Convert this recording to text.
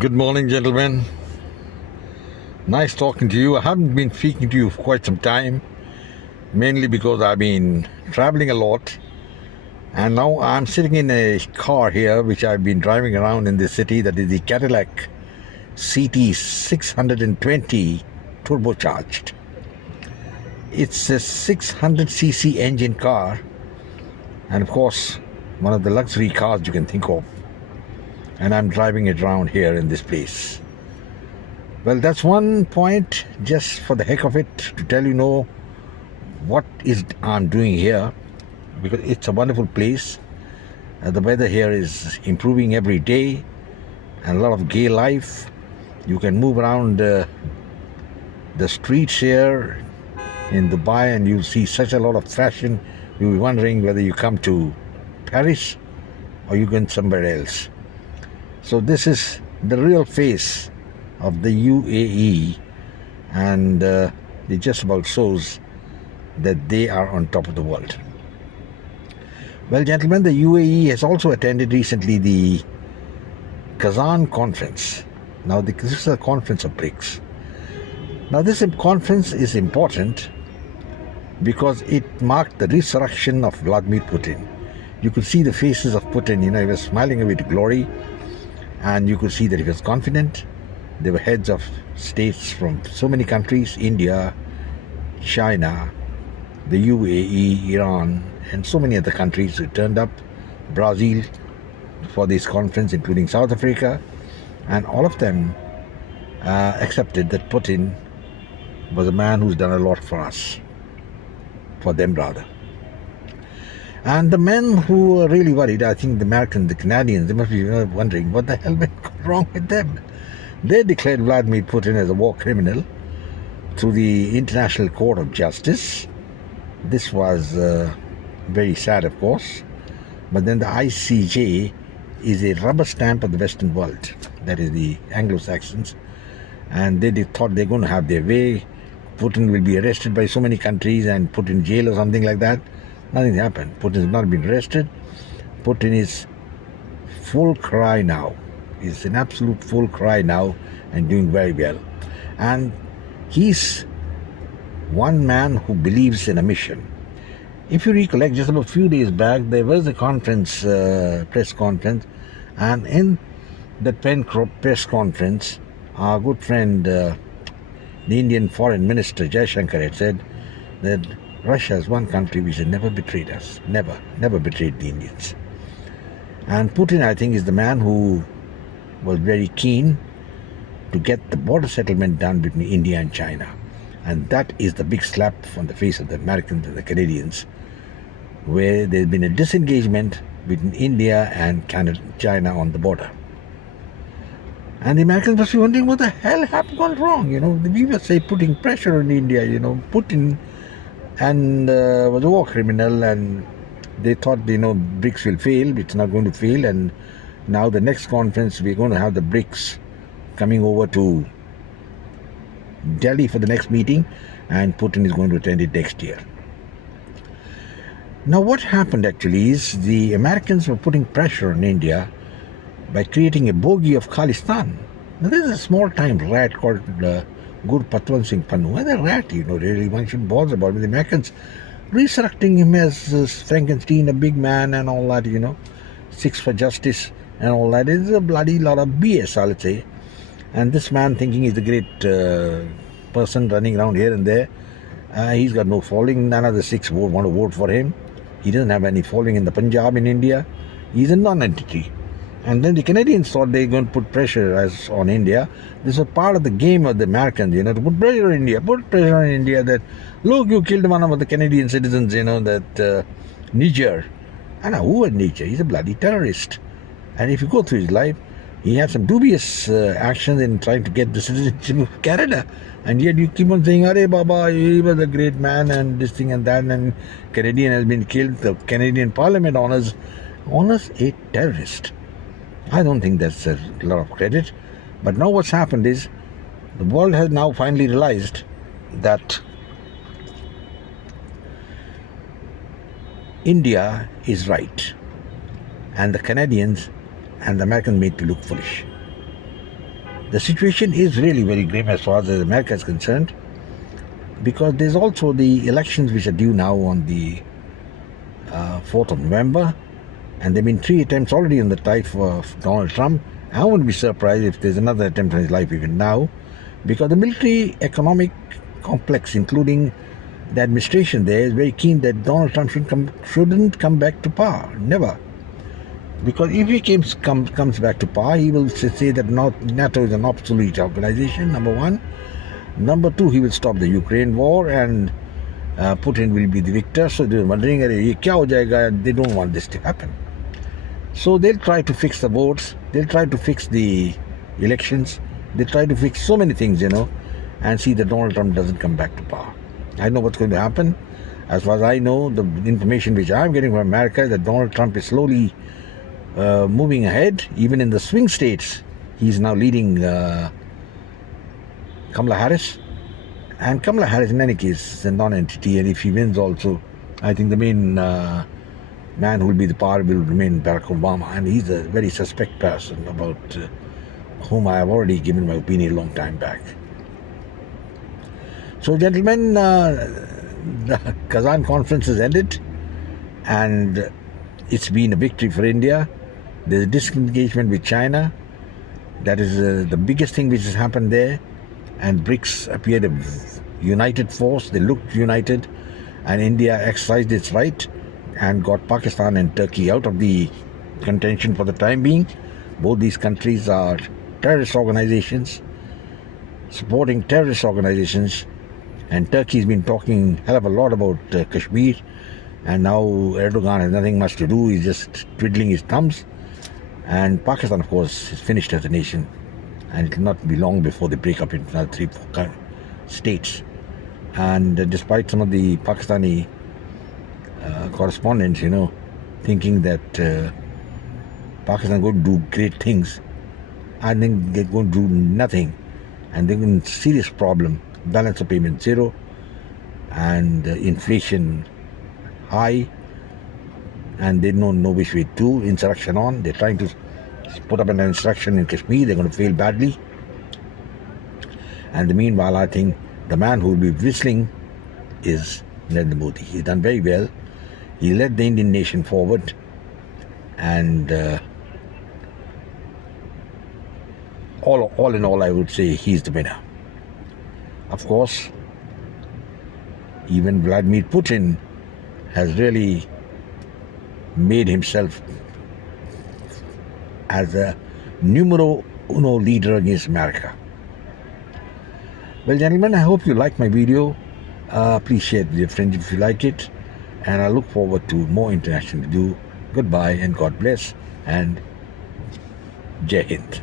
Good morning, gentlemen. Nice talking to you. I haven't been speaking to you for quite some time, mainly because I've been traveling a lot. And now I'm sitting in a car here, which I've been driving around in this city. That is the Cadillac CT 620 turbocharged. It's a 600cc engine car, and of course, one of the luxury cars you can think of. And I'm driving it around here in this place. Well, that's one point, just for the heck of it, to tell you know what is I'm doing here, because it's a wonderful place. The weather here is improving every day, and a lot of gay life. You can move around the streets here in Dubai, and you'll see such a lot of fashion. You'll be wondering whether you come to Paris or you go somewhere else. So this is the real face of the UAE, and it just about shows that they are on top of the world. Well, gentlemen, the UAE has also attended recently the Kazan conference. Now, this is a conference of BRICS. Now, this conference is important because it marked the resurrection of Vladimir Putin. You could see the faces of Putin, he was smiling away to glory. And you could see that he was confident. There were heads of states from so many countries: India, China, the UAE, Iran, and so many other countries who turned up, Brazil, for this conference, including South Africa. And all of them accepted that Putin was a man who's done a lot for us, for them rather. And the men who were really worried, I think the Americans, the Canadians, they must be wondering what the hell went wrong with them. They declared Vladimir Putin as a war criminal through the International Court of Justice. This was very sad, of course. But then the ICJ is a rubber stamp of the Western world, that is the Anglo-Saxons. And they thought they're going to have their way. Putin will be arrested by so many countries and put in jail or something like that. Nothing happened. Putin has not been arrested. Putin is full cry now. He's an absolute full cry now and doing very well. And he's one man who believes in a mission. If you recollect, just about a few days back, there was a conference, press conference, and in that press conference, our good friend, the Indian Foreign Minister, Jaishankar, had said that Russia is one country which has never betrayed us. Never betrayed the Indians. And Putin, I think, is the man who was very keen to get the border settlement done between India and China. And that is the big slap on the face of the Americans and the Canadians, where there's been a disengagement between India and China on the border. And the Americans must be wondering what the hell happened gone wrong. We were putting pressure on India. Putin and was a war criminal, and they thought BRICS will fail. It's not going to fail. And now the next conference, we're going to have the BRICS coming over to Delhi for the next meeting, and Putin is going to attend it next year. Now what happened actually is the Americans were putting pressure on India by creating a bogie of Khalistan. Now there's a small time rat called Gur Patwan Singh Pannu, and the rat, really one shouldn't bother about it. The Americans resurrecting him as Frankenstein, a big man and all that, six for justice and all that. It's a bloody lot of BS, I'll say. And this man thinking he's a great person running around here and there. He's got no following. None of the six want to vote for him. He doesn't have any following in the Punjab in India. He's a non-entity. And then the Canadians thought they were going to put pressure on India. This was part of the game of the Americans, to put pressure on India. Put pressure on India that, look, you killed one of the Canadian citizens, that Niger. And who was Niger? He's a bloody terrorist. And if you go through his life, he had some dubious actions in trying to get the citizenship of Canada. And yet you keep on saying, Arey Baba, he was a great man and this thing and that, and Canadian has been killed. The Canadian Parliament honors a terrorist. I don't think that's a lot of credit. But now what's happened is the world has now finally realized that India is right, and the Canadians and the Americans made to look foolish. The situation is really very grim as far as America is concerned, because there's also the elections which are due now on the 4th of November, and there have been 3 attempts already on the life of Donald Trump. I wouldn't be surprised if there's another attempt on his life even now, because the military economic complex, including the administration there, is very keen that Donald Trump shouldn't come back to power. Never. Because if he comes back to power, he will say that NATO is an obsolete organization, number one. Number two, he will stop the Ukraine war, and Putin will be the victor. So they're wondering, ye kya ho jayega? They don't want this to happen. So they'll try to fix the votes, they'll try to fix the elections, they'll try to fix so many things, and see that Donald Trump doesn't come back to power. I know what's going to happen. As far as I know, the information which I'm getting from America is that Donald Trump is slowly moving ahead. Even in the swing states, he's now leading Kamala Harris. And Kamala Harris, in any case, is a non-entity, and if he wins also, I think the main man who will be the power will remain Barack Obama, and he's a very suspect person about whom I have already given my opinion a long time back. So, gentlemen, the Kazan conference has ended, and it's been a victory for India. There's a disengagement with China. That is the biggest thing which has happened there. And BRICS appeared a united force. They looked united, and India exercised its right and got Pakistan and Turkey out of the contention for the time being. Both these countries are terrorist organizations, supporting terrorist organizations, and Turkey's been talking a hell of a lot about Kashmir, and now Erdogan has nothing much to do. He's just twiddling his thumbs. And Pakistan, of course, is finished as a nation, and it will not be long before they break up into another 3-4 states. And despite some of the Pakistani correspondents, thinking that Pakistan is going to do great things, I think they're going to do nothing, and they're in serious problem. Balance of payment zero, and inflation high, and they don't know which way to. Insurrection on. They're trying to put up an insurrection in Kashmir. They're going to fail badly. And meanwhile, I think the man who will be whistling is Narendra Modi. He's done very well. He led the Indian nation forward, and all in all, I would say he's the winner. Of course, even Vladimir Putin has really made himself as a numero uno leader against America. Well, gentlemen, I hope you like my video. Please share it with your friends if you like it, and I look forward to more interaction with you. Goodbye, and God bless, and Jai Hind.